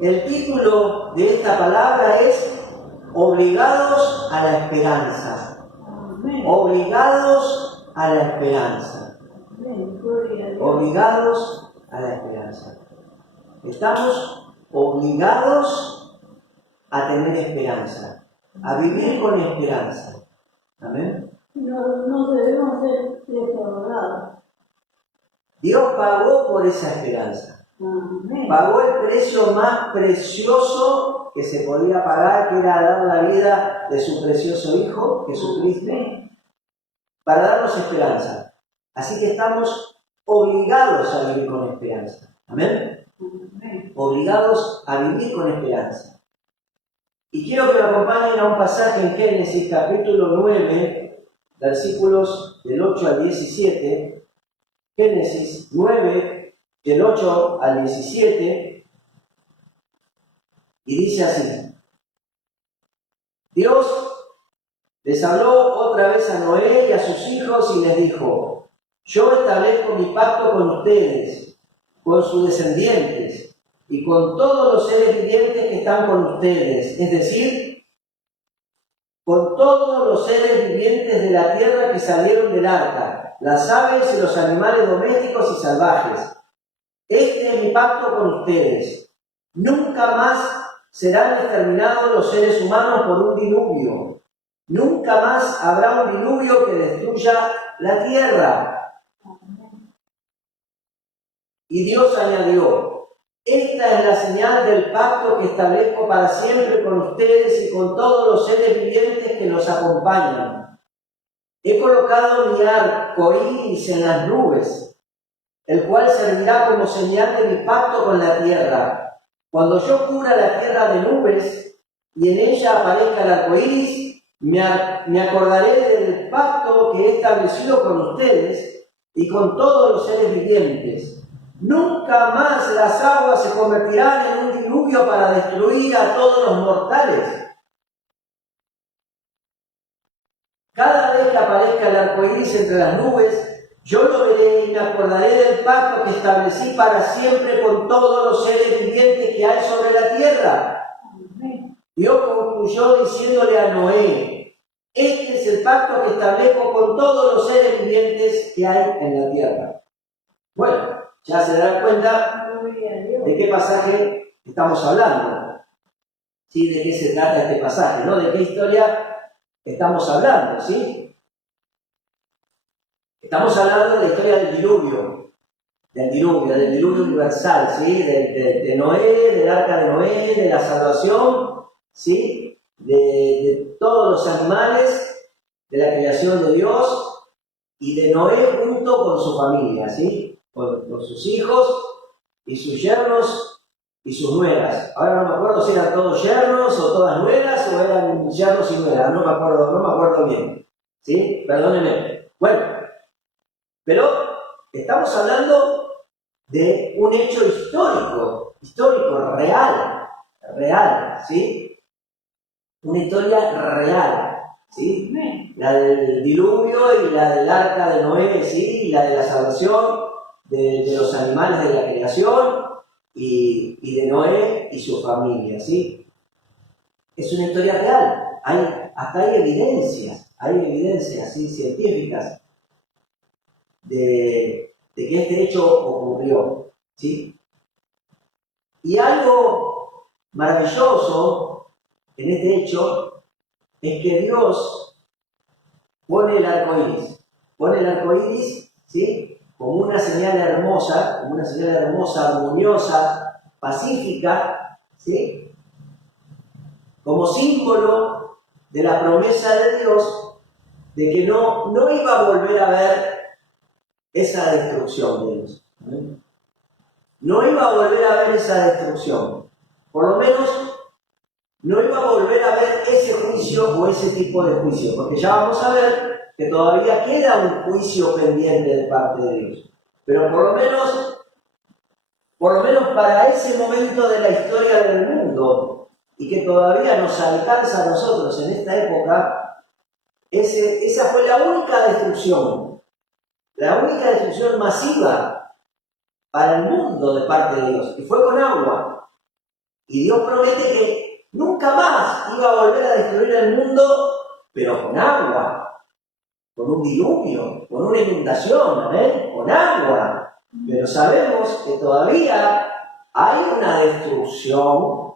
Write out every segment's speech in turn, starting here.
El título de esta palabra es Obligados a la esperanza. Obligados a la esperanza. Obligados a la esperanza. Estamos obligados a tener esperanza, a vivir con esperanza. Amén. No debemos ser defraudados. Dios pagó por esa esperanza. Amén. Pagó el precio más precioso que se podía pagar, que era dar la vida de su precioso Hijo, Jesucristo, para darnos esperanza. Así que estamos obligados a vivir con esperanza. Amén. Amén. Obligados a vivir con esperanza. Y quiero que me acompañen a un pasaje en Génesis capítulo 9, versículos del 8 al 17. Génesis 9, del 8 al 17. Y dice así: Dios les habló otra vez a Noé y a sus hijos y les dijo: Yo establezco mi pacto con ustedes, con sus descendientes y con todos los seres vivientes que están con ustedes, es decir, con todos los seres vivientes de la tierra que salieron del arca, las aves y los animales domésticos y salvajes. Este es mi pacto con ustedes. Nunca más serán exterminados los seres humanos por un diluvio. Nunca más habrá un diluvio que destruya la tierra. Y Dios añadió: Esta es la señal del pacto que establezco para siempre con ustedes y con todos los seres vivientes que los acompañan. He colocado mi arco iris en las nubes, el cual servirá como señal de mi pacto con la tierra. Cuando yo cubra la tierra de nubes y en ella aparezca el arco iris, me acordaré del pacto que he establecido con ustedes y con todos los seres vivientes. Nunca más las aguas se convertirán en un diluvio para destruir a todos los mortales. Cada vez que aparezca el arco iris entre las nubes, yo lo veré y me acordaré del pacto que establecí para siempre con todos los seres vivientes que hay sobre la tierra. Dios concluyó diciéndole a Noé: Este es el pacto que establezco con todos los seres vivientes que hay en la tierra. Bueno, ya se dan cuenta de qué pasaje estamos hablando. ¿Sí? ¿De qué se trata este pasaje? ¿No? ¿De qué historia estamos hablando? ¿Sí? Estamos hablando de la historia del diluvio universal, ¿sí? De Noé, del arca de Noé, de la salvación, ¿sí? De todos los animales, de la creación de Dios y de Noé junto con su familia, ¿sí? Con sus hijos y sus yernos y sus nueras. Ahora no me acuerdo si eran todos yernos o todas nueras o eran yernos y nueras, no me acuerdo bien, ¿sí? Perdónenme. Bueno, pero estamos hablando de un hecho histórico, real, ¿sí? Una historia real, ¿sí? La del diluvio y la del arca de Noé, ¿sí? Y la de la salvación de los animales de la creación y de Noé y su familia, ¿sí? Es una historia real. Hasta hay evidencias, ¿sí? Científicas de que este hecho ocurrió, ¿sí? Y algo maravilloso en este hecho es que Dios pone el arco iris, ¿sí? Como una señal hermosa, armoniosa, pacífica, ¿sí? Como símbolo de la promesa de Dios de que no iba a volver a ver esa destrucción de Dios. No iba a volver a ver esa destrucción. Por lo menos no iba a volver a ver ese juicio o ese tipo de juicio, porque ya vamos a ver que todavía queda un juicio pendiente de parte de Dios. Pero por lo menos para ese momento de la historia del mundo y que todavía nos alcanza a nosotros en esta época, esa fue la única destrucción masiva para el mundo de parte de Dios, y fue con agua. Y Dios promete que nunca más iba a volver a destruir el mundo, pero con agua, con un diluvio, con una inundación, ¿amén? Con agua. Pero sabemos que todavía hay una destrucción,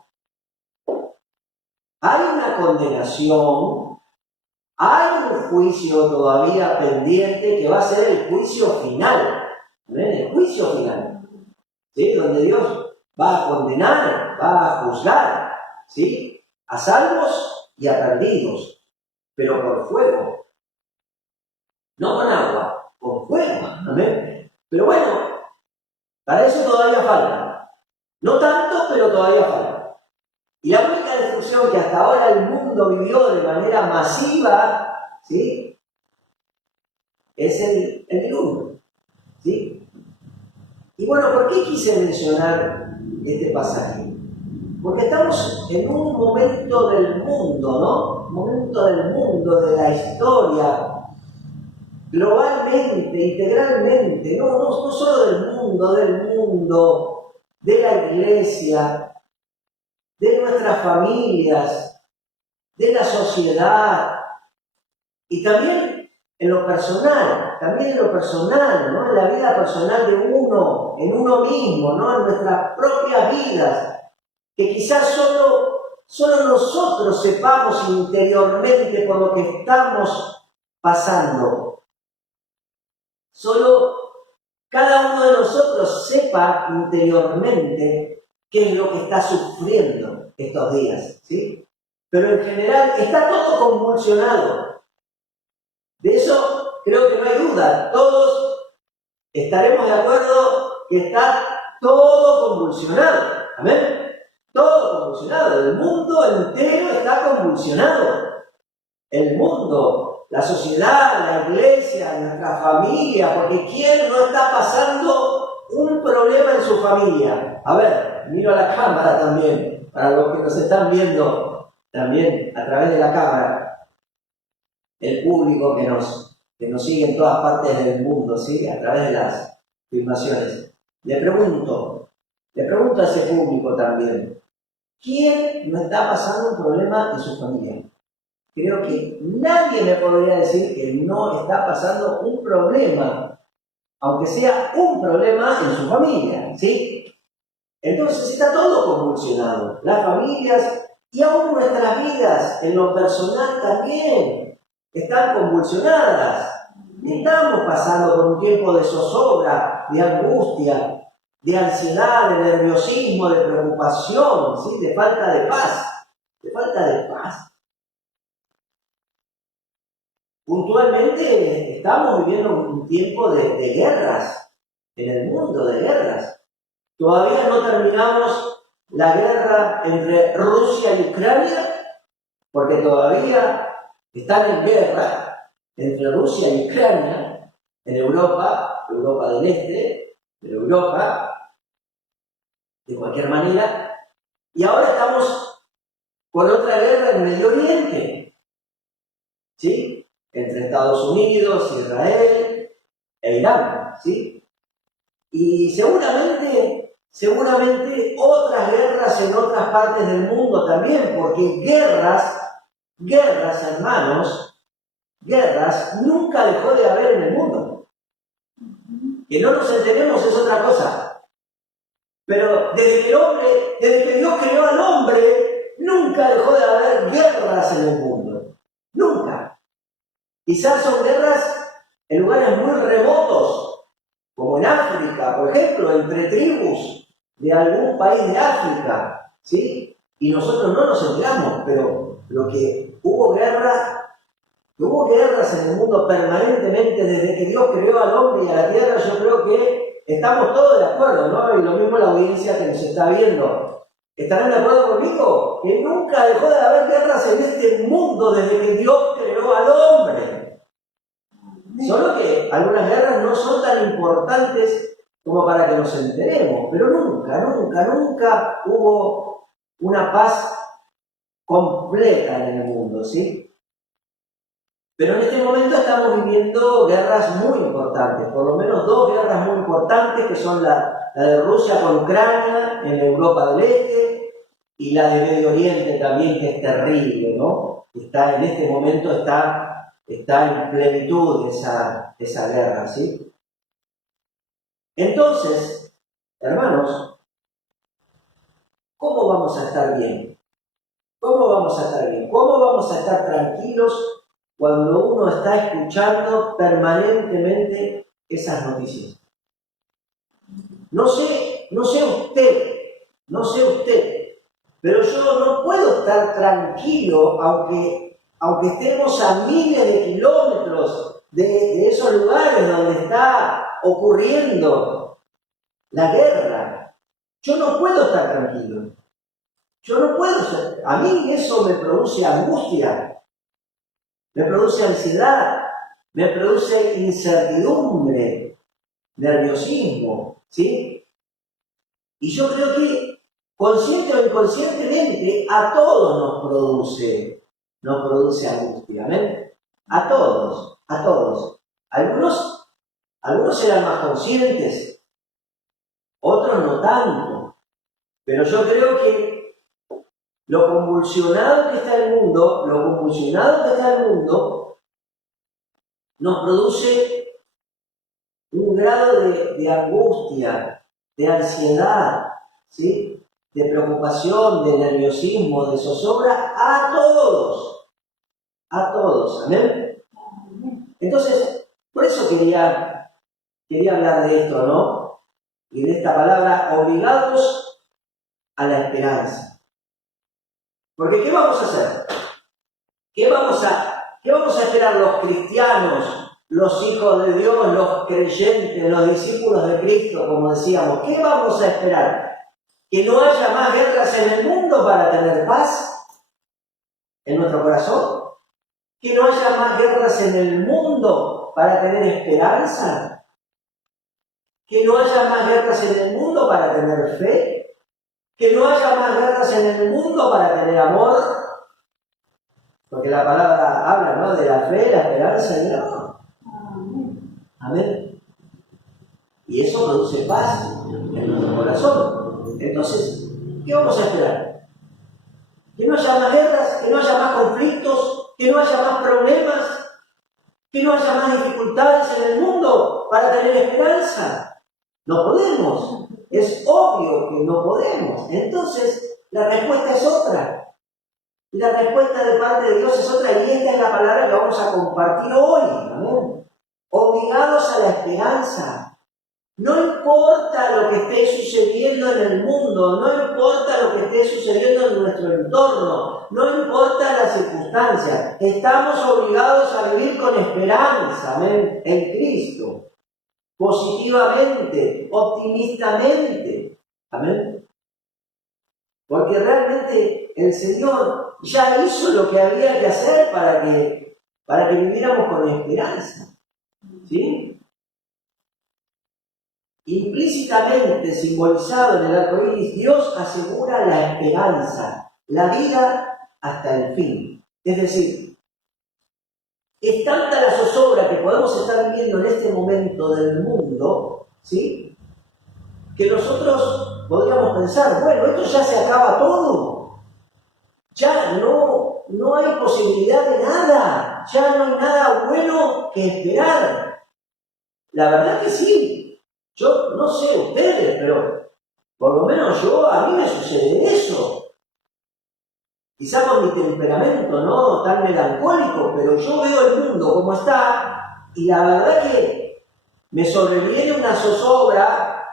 hay una condenación, hay un juicio todavía pendiente que va a ser el juicio final, ¿amén? El juicio final, ¿sí? Donde Dios va a condenar, va a juzgar, ¿sí? A salvos y a perdidos, pero por fuego, no con agua, con fuego, ¿amén? Pero bueno, para eso todavía falta, no tanto, pero todavía falta. Y la única destrucción que hasta ahora el mundo vivió de manera masiva, ¿sí? Es el diluvio, ¿sí? Y bueno, ¿por qué quise mencionar este pasaje? Porque estamos en un momento del mundo, ¿no? Un momento del mundo, de la historia, globalmente, integralmente, no solo del mundo, de la iglesia, de nuestras familias, de la sociedad, y también en lo personal, ¿no? En la vida personal de uno, en uno mismo, ¿no? En nuestras propias vidas, que quizás solo nosotros sepamos interiormente por lo que estamos pasando. Solo cada uno de nosotros sepa interiormente qué es lo que está sufriendo estos días, ¿sí? Pero en general está todo convulsionado. De eso creo que no hay duda. Todos estaremos de acuerdo que está todo convulsionado. ¿Amén? Todo convulsionado. El mundo entero está convulsionado. El mundo, la sociedad, la iglesia, nuestra familia, porque ¿quién no está pasando un problema en su familia? A ver, miro a la cámara también, para los que nos están viendo también a través de la cámara, el público que nos sigue en todas partes del mundo, ¿sí? A través de las filmaciones. Le pregunto a ese público también, ¿quién no está pasando un problema en su familia? Creo que nadie me podría decir que no está pasando un problema, aunque sea un problema en su familia, ¿sí? Entonces está todo convulsionado, las familias y aún nuestras vidas en lo personal también están convulsionadas. Estamos pasando por un tiempo de zozobra, de angustia, de ansiedad, de nerviosismo, de preocupación, ¿sí? De falta de paz, Puntualmente estamos viviendo un tiempo de guerras en el mundo, de guerras. Todavía no terminamos la guerra entre Rusia y Ucrania, porque todavía están en guerra entre Rusia y Ucrania en Europa del Este, en Europa, de cualquier manera, y ahora estamos con otra guerra en Medio Oriente, ¿sí? Entre Estados Unidos, Israel e Irán, ¿sí? Y seguramente otras guerras en otras partes del mundo también, porque guerras, hermanos, guerras nunca dejó de haber en el mundo. Que no nos enteremos es otra cosa. Pero desde que Dios creó al hombre, nunca dejó de haber guerras en el mundo. Nunca. Quizás son guerras en lugares muy remotos, como en África, por ejemplo, entre tribus de algún país de África, ¿sí? Y nosotros no nos enteramos, pero lo que hubo guerras en el mundo permanentemente desde que Dios creó al hombre y a la tierra. Yo creo que estamos todos de acuerdo, ¿no? Y lo mismo la audiencia que nos está viendo. ¿Estarán de acuerdo conmigo? Que nunca dejó de haber guerras en este mundo desde que Dios creó al hombre. Solo que algunas guerras no son tan importantes como para que nos enteremos, pero nunca hubo una paz completa en el mundo, ¿sí? Pero en este momento estamos viviendo guerras muy importantes, por lo menos dos guerras muy importantes, que son la de Rusia con Ucrania en Europa del Este, y la de Medio Oriente también, que es terrible, ¿no? Está, en este momento está en plenitud esa guerra, ¿sí? Entonces, hermanos, ¿cómo vamos a estar bien? ¿Cómo vamos a estar bien? ¿Cómo vamos a estar tranquilos cuando uno está escuchando permanentemente esas noticias? No sé usted, pero yo no puedo estar tranquilo aunque estemos a miles de kilómetros de esos lugares donde está ocurriendo la guerra. Yo no puedo estar tranquilo. Yo no puedo ser. A mí eso me produce angustia, me produce ansiedad, me produce incertidumbre, nerviosismo, ¿sí? Y yo creo que consciente o inconscientemente a todos nos produce angustia, ¿ven? A todos. Algunos serán más conscientes, otros no tanto, pero yo creo que lo convulsionado que está el mundo, nos produce un grado de angustia, de ansiedad, ¿sí? De preocupación, de nerviosismo, de zozobra a todos, ¿amén? Entonces, por eso quería hablar de esto, ¿no? Y de esta palabra, obligados a la esperanza. Porque ¿qué vamos a hacer? ¿Qué vamos a esperar los cristianos, los hijos de Dios, los creyentes, los discípulos de Cristo, como decíamos? ¿Qué vamos a esperar? ¿Que no haya más guerras en el mundo para tener paz en nuestro corazón? ¿Que no haya más guerras en el mundo para tener esperanza? ¿Que no haya más guerras en el mundo para tener fe? ¿Que no haya más guerras en el mundo para tener amor? Porque la palabra habla, ¿no? De la fe, la esperanza y el amor. Amén. Y eso produce paz en nuestro corazón. Entonces, ¿qué vamos a esperar? Que no haya más guerras, que no haya más conflictos, que no haya más problemas, que no haya más dificultades en el mundo para tener esperanza. No podemos. Es obvio que no podemos. Entonces, la respuesta es otra. La respuesta de parte de Dios es otra, y esta es la palabra que vamos a compartir hoy. ¿Amén? Obligados a la esperanza. No importa lo que esté sucediendo en el mundo, no importa lo que esté sucediendo en nuestro entorno, no importa las circunstancias, estamos obligados a vivir con esperanza, ¿amén? En Cristo. Positivamente, optimistamente. Amén. Porque realmente el Señor ya hizo lo que había que hacer para que viviéramos con esperanza. ¿Sí? Implícitamente simbolizado en el arco iris, Dios asegura la esperanza, la vida hasta el fin. Es decir, es tanta la zozobra que podemos estar viviendo en este momento del mundo, ¿sí? Que nosotros podríamos pensar, bueno, esto ya se acaba todo. Ya no hay posibilidad de nada. Ya no hay nada bueno que esperar. La verdad que sí. Yo no sé ustedes, pero por lo menos a mí me sucede eso. Quizá con mi temperamento no tan melancólico, pero yo veo el mundo como está y la verdad que me sobreviene una zozobra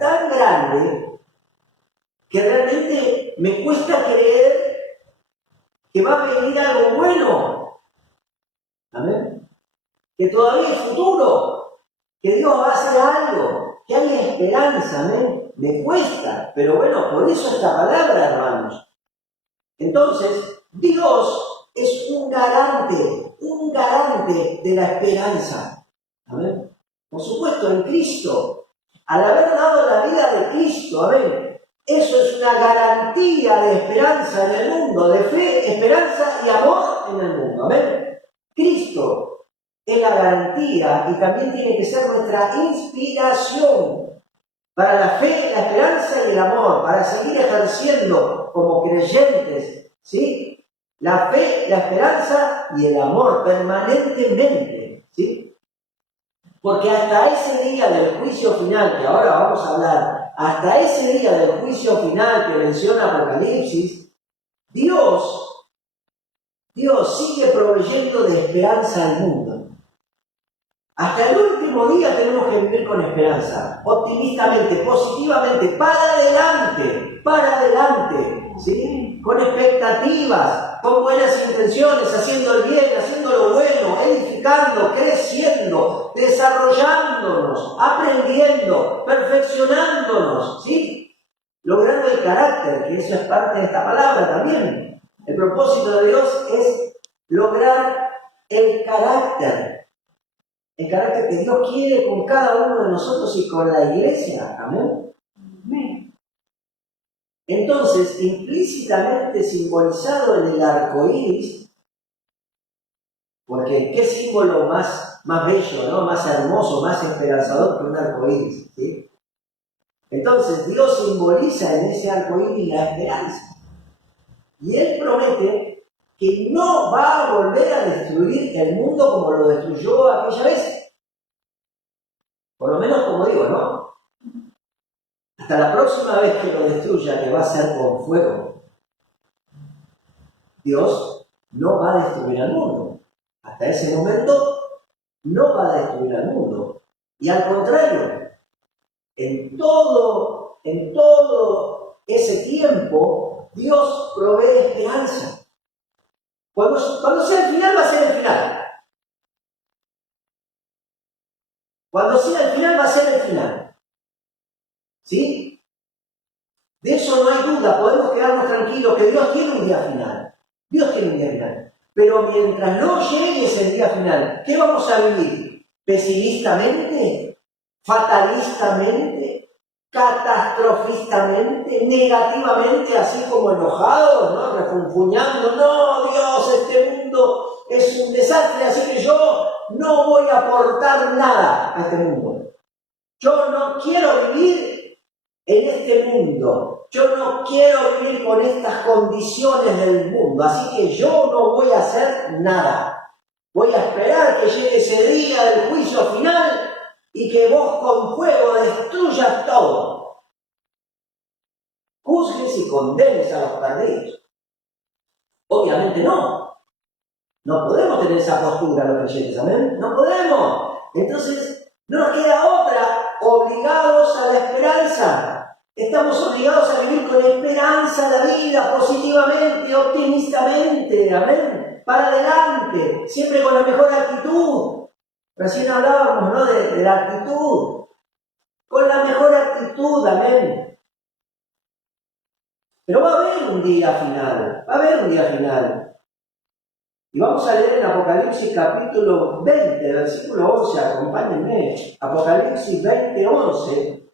tan grande que realmente me cuesta creer que va a venir algo bueno. Amén. Que todavía es futuro, que Dios va a hacer algo, que hay esperanza. Amén. Me cuesta, pero bueno, por eso esta palabra, hermanos. Entonces, Dios es un garante de la esperanza. Amén. Por supuesto, en Cristo, al haber dado la vida de Cristo, amén, eso es una garantía de esperanza en el mundo, de fe, esperanza y amor en el mundo. Amén. Cristo es la garantía y también tiene que ser nuestra inspiración para la fe, la esperanza y el amor, para seguir ejerciendo como creyentes, ¿sí? La fe, la esperanza y el amor permanentemente, ¿sí? Porque hasta ese día del juicio final, que ahora vamos a hablar, hasta ese día del juicio final que menciona Apocalipsis, Dios sigue proveyendo de esperanza al mundo. Hasta el último día tenemos que vivir con esperanza, optimistamente, positivamente, para adelante, ¿sí? Con expectativas, con buenas intenciones, haciendo el bien, haciendo lo bueno, edificando, creciendo, desarrollándonos, aprendiendo, perfeccionándonos, ¿sí? Logrando el carácter, que eso es parte de esta palabra también. El propósito de Dios es lograr el carácter que Dios quiere con cada uno de nosotros y con la iglesia. Amén. Amén. Entonces, implícitamente simbolizado en el arco iris, porque qué símbolo más bello, ¿no? Más hermoso, más esperanzador que un arco iris, ¿sí? Entonces, Dios simboliza en ese arco iris la esperanza. Y Él promete que no va a volver a destruir el mundo como lo destruyó aquella vez. Por lo menos como digo, ¿no? Hasta la próxima vez que lo destruya, que va a ser con fuego, Dios no va a destruir al mundo. Hasta ese momento no va a destruir al mundo. Y al contrario, en todo ese tiempo, Dios provee esperanza. Cuando sea el final, va a ser el final. Cuando sea el final, va a ser el final. ¿Sí? De eso no hay duda, podemos quedarnos tranquilos que Dios tiene un día final. Dios tiene un día final. Pero mientras no llegue ese día final, ¿qué vamos a vivir? ¿Pesimistamente? ¿Fatalistamente? ¿Catastrofistamente? ¿Negativamente? Así como enojados, ¿no? Refunfuñando, no, Dios, este mundo es un desastre, así que yo no voy a aportar nada a este mundo. Yo no quiero vivir en este mundo. Yo no quiero vivir con estas condiciones del mundo. Así que yo no voy a hacer nada. Voy a esperar que llegue ese día del juicio final y que vos con fuego destruyas todo. Juzgues y condenes a los perdidos. Obviamente no. No podemos tener esa postura los creyentes, ¿amén? No podemos. Entonces, no nos queda otra, obligados a la esperanza. Estamos obligados a vivir con esperanza la vida, positivamente, optimistamente, ¿amén? Para adelante, siempre con la mejor actitud. Recién hablábamos, ¿no? de la actitud. Con la mejor actitud, amén. Pero va a haber un día final. Y vamos a leer en Apocalipsis capítulo 20, versículo 11, acompáñenme. Apocalipsis 20, 11.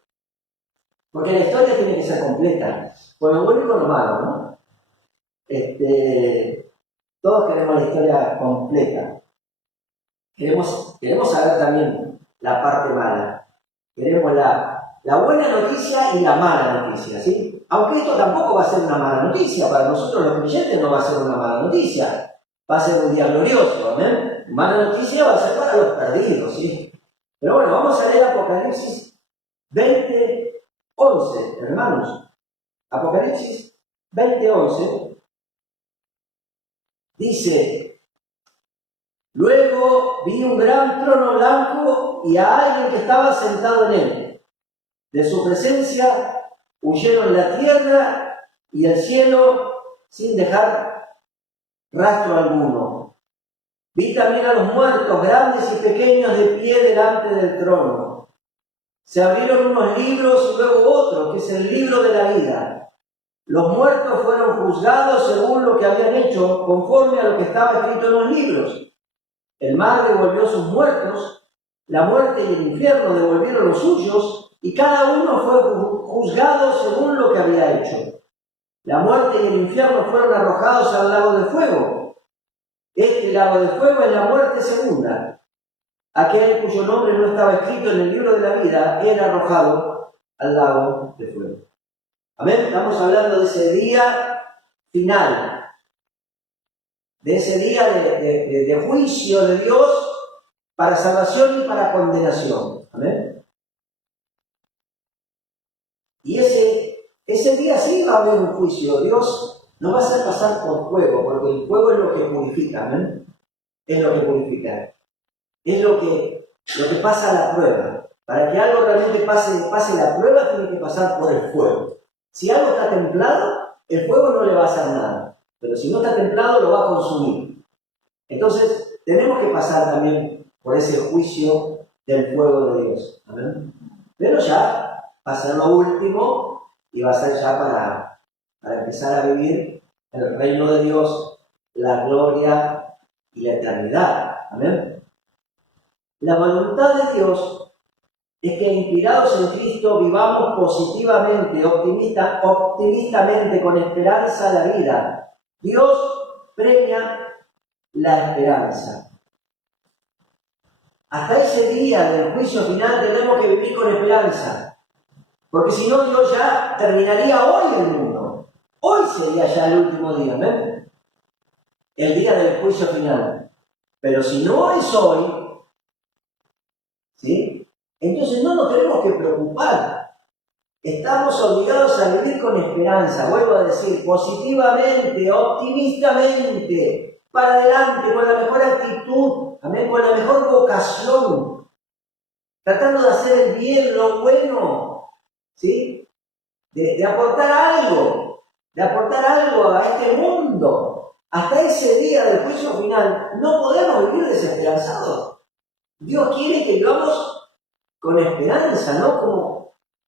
Porque la historia tiene que ser completa. Con lo bueno y con lo malo, ¿no? Todos queremos la historia completa. Queremos saber también la parte mala. Queremos la buena noticia y la mala noticia, ¿sí? Aunque esto tampoco va a ser una mala noticia. Para nosotros los creyentes no va a ser una mala noticia. Va a ser un día glorioso, ¿amén? Mala noticia va a ser para los perdidos, ¿sí? Pero bueno, vamos a leer Apocalipsis 20, 11, hermanos. Apocalipsis 20, 11 dice: luego vi un gran trono blanco y a alguien que estaba sentado en él. De su presencia huyeron la tierra y el cielo sin dejar rastro alguno. Vi también a los muertos, grandes y pequeños, de pie delante del trono. Se abrieron unos libros y luego otro, que es el libro de la vida. Los muertos fueron juzgados según lo que habían hecho, conforme a lo que estaba escrito en los libros. El mar devolvió sus muertos, la muerte y el infierno devolvieron los suyos, y cada uno fue juzgado según lo que había hecho. La muerte y el infierno fueron arrojados al lago de fuego. Este lago de fuego es la muerte segunda. Aquel cuyo nombre no estaba escrito en el libro de la vida era arrojado al lago de fuego. Amén. Estamos hablando de ese día final, de ese día de juicio de Dios para salvación y para condenación. Amén. Y ese día sí va a haber un juicio. Dios no va a hacer pasar por fuego, porque el fuego es lo que purifica. Amén. Es lo que purifica. Es lo que pasa la prueba. Para que algo realmente pase la prueba, tiene que pasar por el fuego. Si algo está templado, el fuego no le va a hacer nada. Pero si no está templado, lo va a consumir. Entonces, tenemos que pasar también por ese juicio del fuego de Dios. ¿Amén? Pero ya va a ser lo último y va a ser ya para empezar a vivir el reino de Dios, la gloria y la eternidad. Amén. La voluntad de Dios es que inspirados en Cristo vivamos positivamente, optimistamente, con esperanza a la vida. Dios premia la esperanza. Hasta ese día del juicio final tenemos que vivir con esperanza. Porque si no, Dios ya terminaría hoy el mundo. Hoy sería ya el último día, ¿ven? El día del juicio final. Pero si no es hoy, ¿sí? Entonces no nos tenemos que preocupar. Estamos obligados a vivir con esperanza, vuelvo a decir, positivamente, optimistamente, para adelante, con la mejor actitud, amén, con la mejor vocación, tratando de hacer el bien, lo bueno, ¿sí? De aportar algo a este mundo. Hasta ese día del juicio final no podemos vivir desesperanzados. Dios quiere que vivamos con esperanza, ¿no?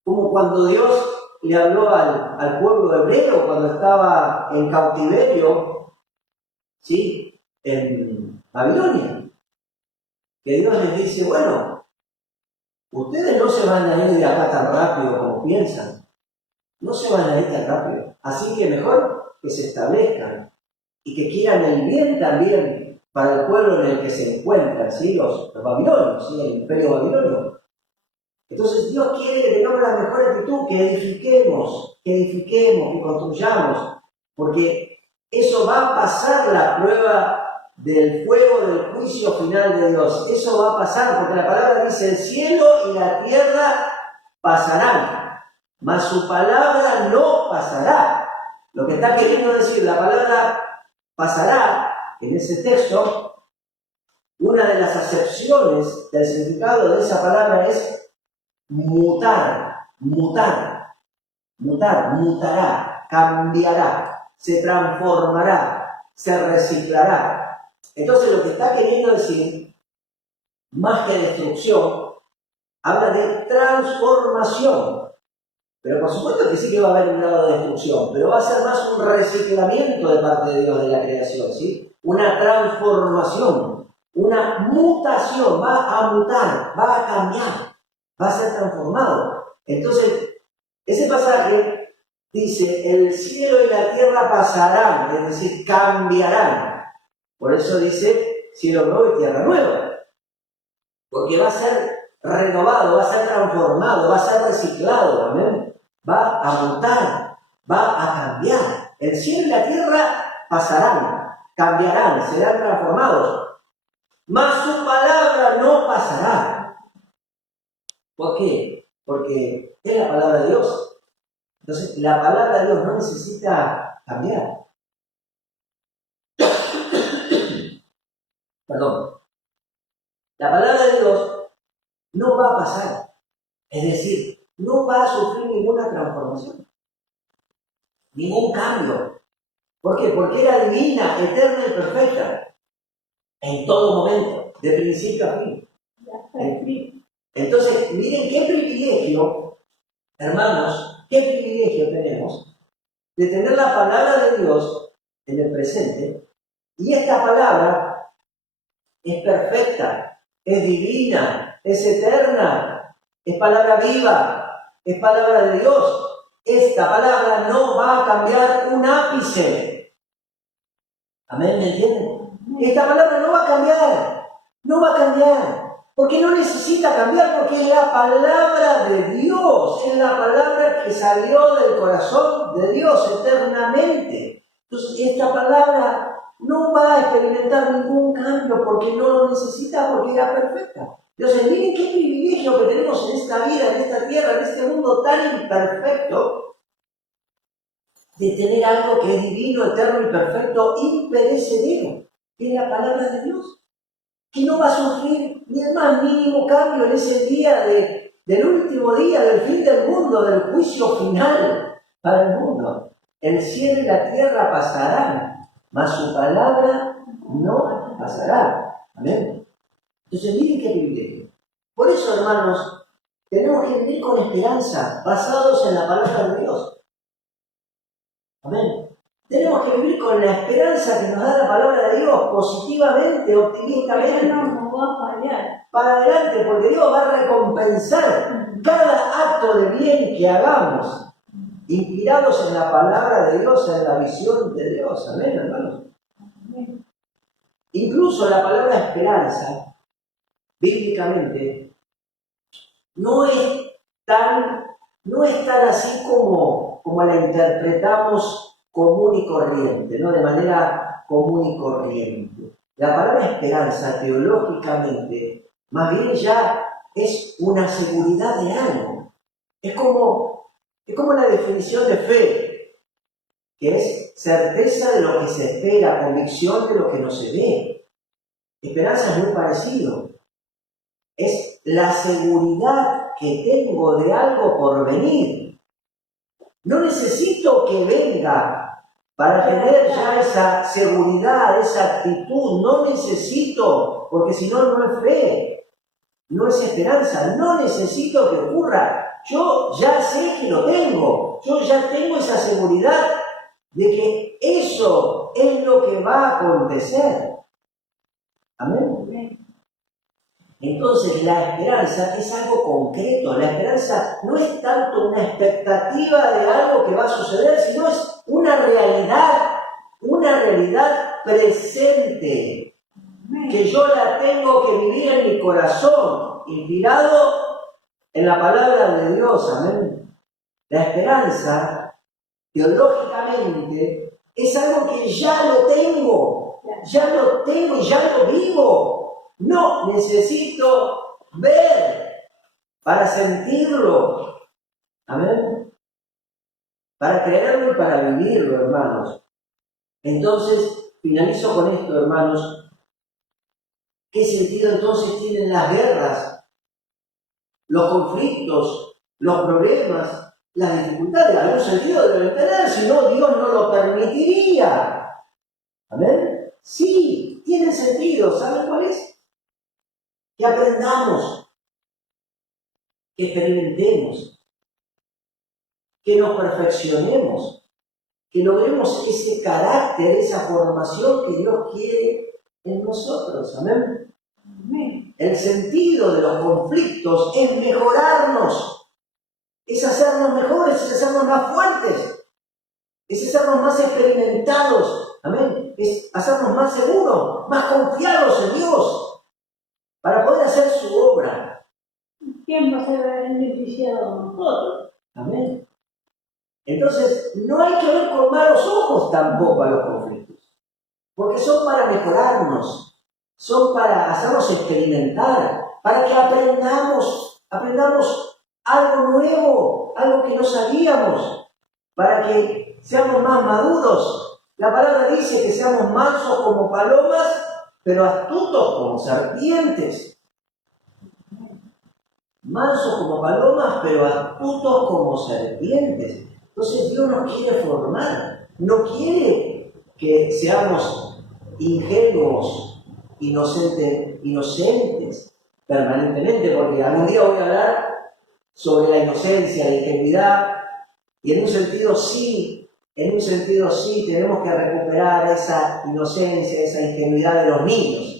Como cuando Dios le habló al pueblo hebreo cuando estaba en cautiverio, ¿sí? En Babilonia. Que Dios les dice, bueno, ustedes no se van a ir de acá tan rápido como piensan. No se van a ir tan rápido. Así que mejor que se establezcan y que quieran el bien también para el pueblo en el que se encuentran, ¿sí? Los babilonios, ¿sí? El imperio babilonio. Entonces Dios quiere que tengamos la mejor actitud, que edifiquemos, que construyamos, porque eso va a pasar la prueba del fuego del juicio final de Dios. Eso va a pasar, porque la palabra dice, el cielo y la tierra pasarán, mas su palabra no pasará. Lo que está queriendo decir la palabra pasará, en ese texto, una de las acepciones del significado de esa palabra es mutará, cambiará, se transformará, se reciclará. Entonces lo que está queriendo decir, más que destrucción, habla de transformación. Pero por supuesto que sí que va a haber un grado de destrucción, pero va a ser más un reciclamiento de parte de Dios de la creación, ¿sí? Una transformación, una mutación, va a mutar, va a cambiar, va a ser transformado. Entonces, ese pasaje dice, el cielo y la tierra pasarán, es decir, cambiarán. Por eso dice, cielo nuevo y tierra nueva. Porque va a ser renovado, va a ser transformado, va a ser reciclado, ¿amén? Va a mutar, va a cambiar. El cielo y la tierra pasarán, cambiarán, serán transformados. Mas su palabra no pasará. ¿Por qué? Porque es la palabra de Dios. Entonces, la palabra de Dios no necesita cambiar. Perdón. La palabra de Dios no va a pasar. Es decir, no va a sufrir ninguna transformación, ningún cambio. ¿Por qué? Porque era divina, eterna y perfecta. En todo momento, de principio a fin. Entonces, miren qué privilegio, hermanos, qué privilegio tenemos de tener la palabra de Dios en el presente. Y esta palabra es perfecta, es divina, es eterna, es palabra viva, es palabra de Dios. Esta palabra no va a cambiar un ápice. ¿Amén? ¿Me entienden? Esta palabra no va a cambiar, no va a cambiar. Porque no necesita cambiar, porque es la palabra de Dios, es la palabra que salió del corazón de Dios eternamente. Entonces, esta palabra no va a experimentar ningún cambio porque no lo necesita, porque era perfecta. Entonces, miren qué privilegio que tenemos en esta vida, en esta tierra, en este mundo tan imperfecto, de tener algo que es divino, eterno y perfecto, imperecedero, que es la palabra de Dios, que no va a sufrir ni el más mínimo cambio en ese día del último día, del fin del mundo, del juicio final para el mundo. El cielo y la tierra pasarán, mas su palabra no pasará. Amén. Entonces, miren qué privilegio. Por eso, hermanos, tenemos que vivir con esperanza, basados en la palabra de Dios. Amén. Tenemos que vivir con la esperanza que nos da la palabra de Dios, positivamente, optimistamente. No nos va a fallar. Para adelante, porque Dios va a recompensar cada acto de bien que hagamos, inspirados en la palabra de Dios, en la visión de Dios. Amén, hermanos. Incluso la palabra esperanza, bíblicamente, no es tan así como la interpretamos común y corriente, ¿no? De manera común y corriente. La palabra esperanza, teológicamente, más bien ya es una seguridad de algo. Es como la definición de fe, que es certeza de lo que se espera, convicción de lo que no se ve. Esperanza es muy parecido. Es la seguridad que tengo de algo por venir. No necesito que venga para tener ya esa seguridad, esa actitud. No necesito, porque si no, no es fe, no es esperanza. No necesito que ocurra. Yo ya sé que lo tengo. Yo ya tengo esa seguridad de que eso es lo que va a acontecer. Amén. Entonces, la esperanza es algo concreto. La esperanza no es tanto una expectativa de algo que va a suceder, sino es una realidad presente, que yo la tengo que vivir en mi corazón, inspirado en la palabra de Dios. Amén. La esperanza, teológicamente, es algo que ya lo tengo y ya lo vivo. No necesito ver para sentirlo. Amén. Para creerlo y para vivirlo, hermanos. Entonces, finalizo con esto, hermanos. ¿Qué sentido entonces tienen las guerras, los conflictos, los problemas, las dificultades? ¿Algún sentido deben tener? Si no, Dios no lo permitiría. ¿Amén? Sí, tienen sentido. ¿Saben cuál es? Que aprendamos, que experimentemos, que nos perfeccionemos, que logremos ese carácter, esa formación que Dios quiere en nosotros. Amén. El sentido de los conflictos es mejorarnos, es hacernos mejores, es hacernos más fuertes, es hacernos más experimentados. Amén. Es hacernos más seguros, más confiados en Dios, para poder hacer su obra. ¿Quién va a ser beneficiado? Nosotros. Amén. Entonces, no hay que ver con malos ojos tampoco a los conflictos, porque son para mejorarnos, son para hacernos experimentar, para que aprendamos algo nuevo, algo que no sabíamos, para que seamos más maduros. La palabra dice que seamos mansos como palomas, pero astutos como serpientes. Mansos como palomas, pero astutos como serpientes. Entonces Dios nos quiere formar, no quiere que seamos ingenuos, inocentes permanentemente, porque algún día voy a hablar sobre la inocencia, la ingenuidad, y en un sentido sí tenemos que recuperar esa inocencia, esa ingenuidad de los niños.